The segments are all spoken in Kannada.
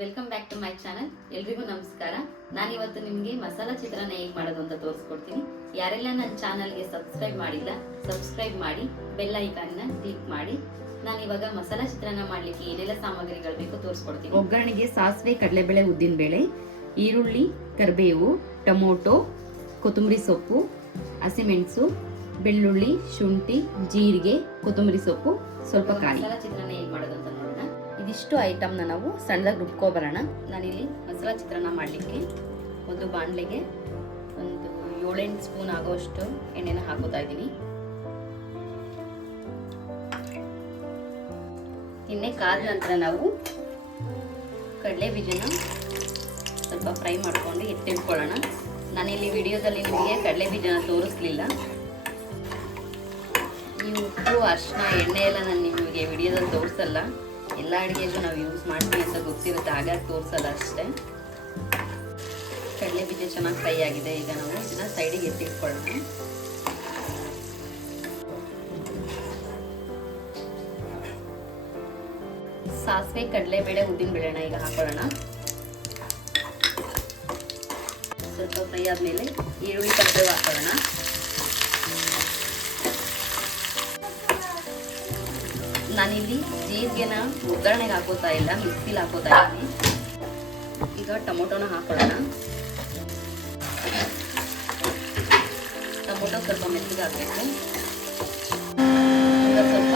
Welcome back to my channel. ಎಲ್ರಿಗೂ ನಮಸ್ಕಾರ. ನಾನಿವತ್ತು ನಿಮಗೆ ಮಸಾಲಾ ಚಿತ್ರಾನ್ನ ಹೇಗೆ ಮಾಡೋದು ಅಂತ ತೋರಿಸ್ಕೊಡ್ತೀನಿ. ಯಾರೆಲ್ಲ ನನ್ನ ಚಾನಲ್ಗೆ ಸಬ್ಸ್ಕ್ರೈಬ್ ಮಾಡಿಲ್ಲ ಸಬ್ಸ್ಕ್ರೈಬ್ ಮಾಡಿ, ಬೆಲ್ ಐಕಾನ್ನ ಕ್ಲಿಕ್ ಮಾಡಿ. ನಾನಿವಾಗ ಮಸಾಲಾ ಚಿತ್ರಾನ್ನ ಮಾಡಲಿಕ್ಕೆ ಏನೆಲ್ಲ ಸಾಮಗ್ರಿಗಳು ಬೇಕು ತೋರಿಸ್ಕೊಡ್ತೀನಿ. ಒಗ್ಗರಣೆಗೆ ಸಾಸಿವೆ, ಕಡಲೆಬೇಳೆ, ಉದ್ದಿನಬೇಳೆ, ಈರುಳ್ಳಿ, ಕರಿಬೇವು, ಟೊಮೊಟೊ, ಕೊತ್ತಂಬರಿ ಸೊಪ್ಪು, ಹಸಿಮೆಣಸು, ಬೆಳ್ಳುಳ್ಳಿ, ಶುಂಠಿ, ಜೀರಿಗೆ, ಕೊತ್ತಂಬರಿ ಸೊಪ್ಪು, ಸ್ವಲ್ಪ ಕಾಯಿ. ಮಸಾಲಾ ಚಿತ್ರಾನ್ನ ಹೇಗೆ ಮಾಡೋದು ಅಂತ ನೋಡೋಣ. ಇದಿಷ್ಟು ಐಟಮ್ನ ನಾವು ಸಣ್ಣದಾಗಿ ರುಬ್ಕೊಬರೋಣ. ನಾನಿಲ್ಲಿ ಮಸಾಲಾ ಚಿತ್ರಾನ್ನ ಮಾಡಲಿಕ್ಕೆ ಒಂದು ಬಾಣಲೆಗೆ ಒಂದು 7-8 ಸ್ಪೂನ್ ಆಗೋಷ್ಟು ಎಣ್ಣೆನ ಹಾಕೋತಾ ಇದ್ದೀನಿ. ಎಣ್ಣೆ ಕಾದ ನಂತರ ನಾವು ಕಡಲೆ ಬೀಜನ ಸ್ವಲ್ಪ ಫ್ರೈ ಮಾಡ್ಕೊಂಡು ಎತ್ತಿಟ್ಕೊಳ್ಳೋಣ. ನಾನಿಲ್ಲಿ ವಿಡಿಯೋದಲ್ಲಿ ನಿಮಗೆ ಕಡಲೆ ಬೀಜನ ತೋರಿಸ್ಲಿಲ್ಲ. ಈ ಉಪ್ಪು, ಅರಿಶಿನ, ಎಣ್ಣೆ ಎಲ್ಲ ನಾನು ನಿಮಗೆ ವಿಡಿಯೋದಲ್ಲಿ ತೋರಿಸಲ್ಲ. ಎಲ್ಲ ಅಡುಗೆಗೂ ನಾವು ಯೂಸ್ ಮಾಡ್ತೀವಿ ಅಂತ ಗೊತ್ತಿರುತ್ತೆ, ಹಾಗಾಗಿ ತೋರಿಸಲ್ಲ ಅಷ್ಟೇ. ಕಡಲೆ ಬೀಜ ಚೆನ್ನಾಗಿ ಫ್ರೈ ಆಗಿದೆ. ಈಗ ನಾವು ಇದನ್ನ ಸೈಡಿಗೆ ಎತ್ತಿಟ್ಕೊಳ್ಳೋಣ. ಸಾಸಿವೆ, ಕಡಲೆಬೇಳೆ, ಉದ್ದಿನಬೇಳೆನ ಈಗ ಹಾಕೊಳ್ಳೋಣ. ಸ್ವಲ್ಪ ಫ್ರೈ ಆದಮೇಲೆ ಈರುಳ್ಳಿ, ಕರಿಬೇವು ಹಾಕೊಳ್ಳೋಣ. ನಾನಿಲ್ಲಿ ಜೀರಿಗೆನ ಒಗ್ಗರಣೆಗೆ ಹಾಕೋತಾ ಇಲ್ಲ, ಮಿಕ್ಸಿಲಿ ಹಾಕೋತಾ ಇದ್ದೀನಿ. ಈಗ ಟೊಮೊಟೊನ ಹಾಕೊಳ್ಳೋಣ. ಟೊಮೊಟೊ ಸ್ವಲ್ಪ ಮೆತ್ತಗೆ ಹಾಕಬೇಕು. ಈಗ ಸ್ವಲ್ಪ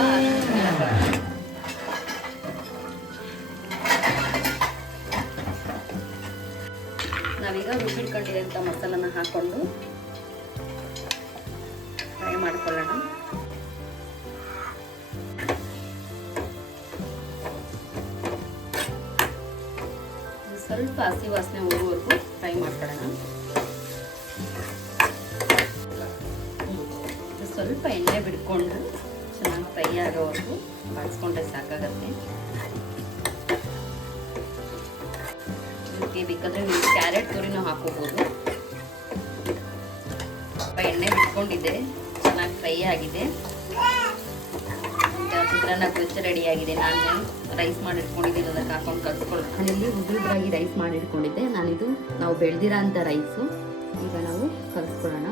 ನಾವೀಗ ರುಬ್ಬಿಟ್ಕೊಂಡಿರೋಂಥ ಮಸಾಲನ ಹಾಕೊಂಡು ಫ್ರೈ ಮಾಡ್ಕೊಳ್ಳೋಣ. ಸ್ವಲ್ಪ ಹಸಿ ವಾಸನೆ ಹೋಗುವವರೆಗೂ ಫ್ರೈ ಮಾಡ್ಕೊಳ್ಳೋಣ. ಸ್ವಲ್ಪ ಎಣ್ಣೆ ಬಿಡ್ಕೊಂಡು ಚೆನ್ನಾಗಿ ಫ್ರೈ ಆಗೋವರೆಗೂ ಬಾಡಿಸ್ಕೊಂಡ್ರೆ ಸಾಕಾಗತ್ತೆ. ಇದಕ್ಕೆ ಬೇಕಾದರೆ ನೀವು ಕ್ಯಾರೆಟ್ ತುರಿನೂ ಹಾಕೋಬೋದು. ಸ್ವಲ್ಪ ಎಣ್ಣೆ ಬಿಟ್ಕೊಂಡಿದೆ, ಚೆನ್ನಾಗಿ ಫ್ರೈ ಆಗಿದೆ. ಚಿತ್ರಾನ್ನ ಗೊಜ್ಜು ರೆಡಿ ಆಗಿದೆ. ನಾನು ರೈಸ್ ಮಾಡಿ ಇಟ್ಕೊಂಡಿದ್ದೀನಿ, ಅದಕ್ಕೆ ಹಾಕೊಂಡು ಕಲಿಸ್ಕೊಳ್ಳೋಣ. ನಾನಿಲ್ಲಿ ಉದ್ರಾಗಿ ರೈಸ್ ಮಾಡಿ ಇಟ್ಕೊಂಡಿದ್ದೆ. ನಾನಿದು ನಾವು ಬೆಳೆದಿರೋ ಅಂಥ ರೈಸು. ಈಗ ನಾವು ಕಲಿಸ್ಕೊಳ್ಳೋಣ.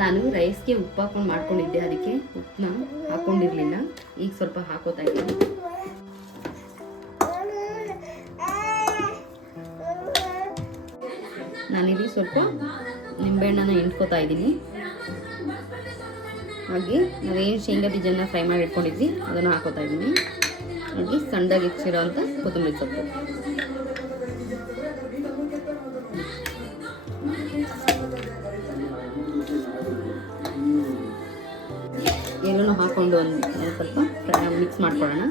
ನಾನು ರೈಸ್ಗೆ ಉಪ್ಪು ಹಾಕೊಂಡು ಮಾಡ್ಕೊಂಡಿದ್ದೆ, ಅದಕ್ಕೆ ಉಪ್ಪನ್ನ ಹಾಕೊಂಡಿರಲಿಲ್ಲ. ಈಗ ಸ್ವಲ್ಪ ಹಾಕೋತಾ ಇದ್ದೀನಿ. ನಾನಿಲ್ಲಿ ಸ್ವಲ್ಪ ನಿಂಬೆಹಣ್ಣನ್ನು ಹಿಂಡ್ಕೋತಾ ಇದ್ದೀನಿ. ಹಾಗೆ ನಾವೇನು ಶೇಂಗಾ ಬೀಜನ ಫ್ರೈ ಮಾಡಿ ಇಟ್ಕೊಂಡಿದ್ವಿ ಅದನ್ನು ಹಾಕೋತಾ ಇದ್ದೀನಿ. ಹಾಗೆ ಸಣ್ಣದಾಗಿ ಹೆಚ್ಚಿರೋ ಅಂಥ ಕೊತ್ತಂಬರಿ ಸೊಪ್ಪು, ಎಲ್ಲನೂ ಹಾಕೊಂಡು ಒಂದು ಸ್ವಲ್ಪ ಮಿಕ್ಸ್ ಮಾಡ್ಕೊಳ್ಳೋಣ.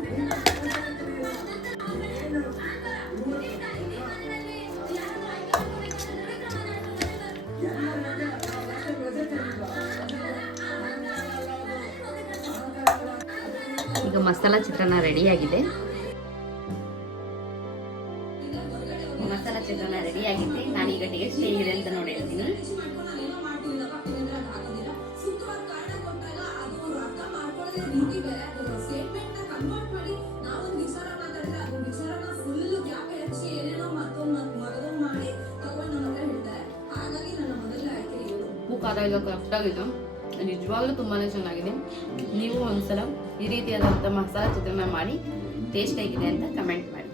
ಈಗ ಮಸಾಲಾ ಚಿತ್ರಾನ್ನ ರೆಡಿಯಾಗಿದೆ. ಮಸಾಲಾ ಚಿತ್ರಾನ್ನ ರೆಡಿಯಾಗಿದೆ. ನಾನೀಗ ಟೇಸ್ಟ್ ಹೇಗಿದೆ ಅಂತ ನೋಡಿ ಹೇಳ್ತೀನಿ. ಉಪ್ಪು ಖಾರ ಎಲ್ಲ ಕರೆಕ್ಟಾಗಿದ್ದು ನಿಜವಾಗ್ಲೂ ತುಂಬಾ ಚೆನ್ನಾಗಿದೆ. ನೀವು ಒಂದ್ಸಲ ಈ ರೀತಿಯಾದಂಥ ಮಸಾಲಾ ಚಿತ್ರಾನ್ನ ಮಾಡಿ ಟೇಸ್ಟ್ ಹೇಗಿದೆ ಅಂತ ಕಮೆಂಟ್ ಮಾಡಿ.